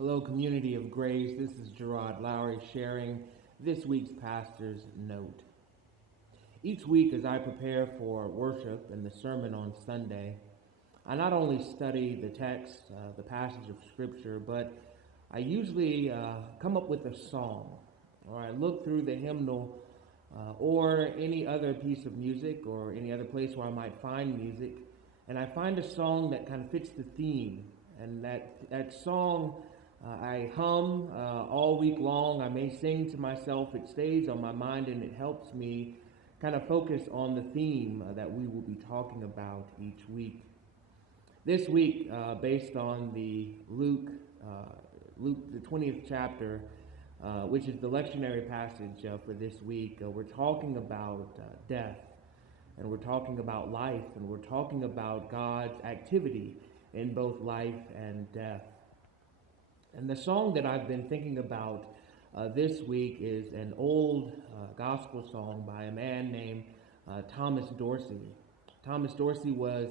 Hello, community of grace. This is Gerard Lowry sharing this week's pastor's note. Each week, as I prepare for worship and the sermon on Sunday, I not only study the text, the passage of Scripture, but I usually come up with a song, or I look through the hymnal or any other piece of music or any other place where I might find music, and I find a song that kind of fits the theme, and that song I hum all week long. I may sing to myself. It stays on my mind and it helps me kind of focus on the theme that we will be talking about each week. This week, based on the Luke, the 20th chapter, which is the lectionary passage for this week, we're talking about death, and we're talking about life, and we're talking about God's activity in both life and death. And the song that I've been thinking about this week is an old gospel song by a man named Thomas Dorsey. Thomas Dorsey was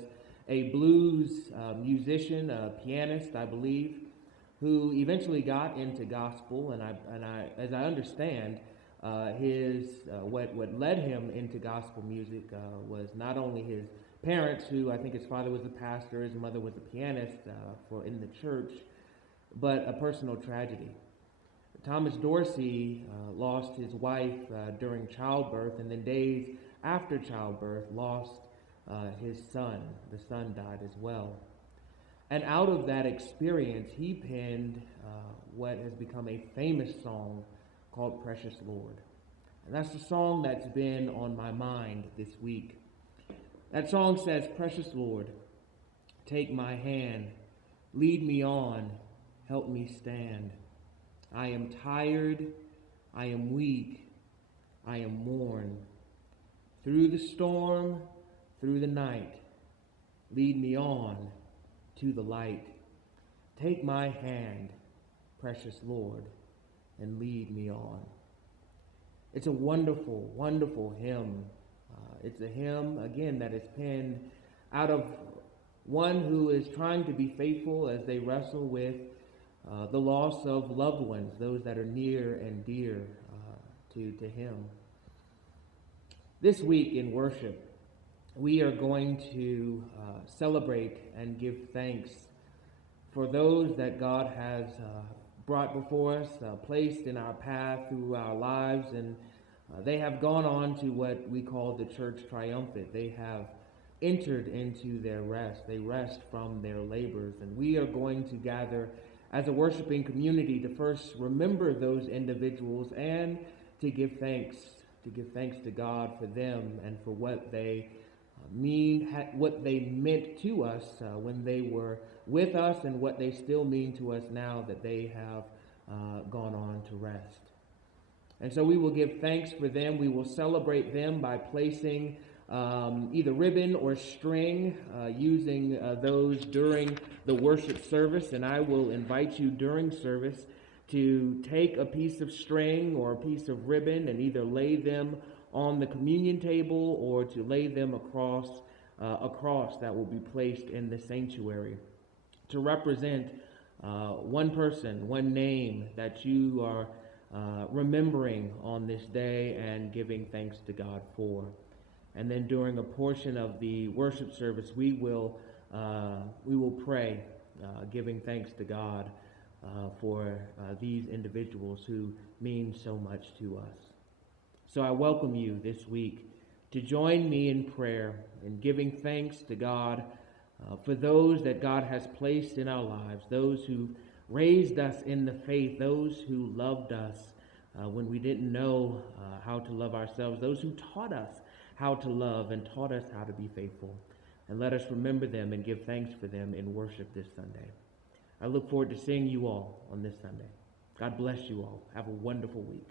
a blues musician, a pianist, I believe, who eventually got into gospel. And as I understand, what led him into gospel music was not only his parents, who I think his father was a pastor, his mother was a pianist in the church, but a personal tragedy. Thomas Dorsey lost his wife during childbirth, and then days after childbirth lost his son. The son died as well. And out of that experience, he penned what has become a famous song called Precious Lord. And that's the song that's been on my mind this week. That song says, "Precious Lord, take my hand, lead me on, help me stand. I am tired, I am weak, I am worn. Through the storm, through the night, lead me on to the light. Take my hand, precious Lord, and lead me on." It's a wonderful, wonderful hymn. It's a hymn, again, that is penned out of one who is trying to be faithful as they wrestle with the loss of loved ones, those that are near and dear to him. This week in worship, we are going to celebrate and give thanks for those that God has brought before us, placed in our path through our lives, and they have gone on to what we call the church triumphant. They have entered into their rest. They rest from their labors, and we are going to gather as a worshiping community to first remember those individuals and to give thanks to God for them and for what they what they meant to us when they were with us, and what they still mean to us now that they have gone on to rest. And so we will give thanks for them. We will celebrate them by placing either ribbon or string, using those during the worship service. And I will invite you during service to take a piece of string or a piece of ribbon and either lay them on the communion table or to lay them across a cross that will be placed in the sanctuary to represent one person, one name that you are remembering on this day and giving thanks to God for. And then during a portion of the worship service, we will pray, giving thanks to God for these individuals who mean so much to us. So I welcome you this week to join me in prayer and giving thanks to God for those that God has placed in our lives, those who raised us in the faith, those who loved us when we didn't know how to love ourselves, those who taught us how to love and taught us how to be faithful. And let us remember them and give thanks for them in worship this Sunday. I look forward to seeing you all on this Sunday. God bless you all. Have a wonderful week.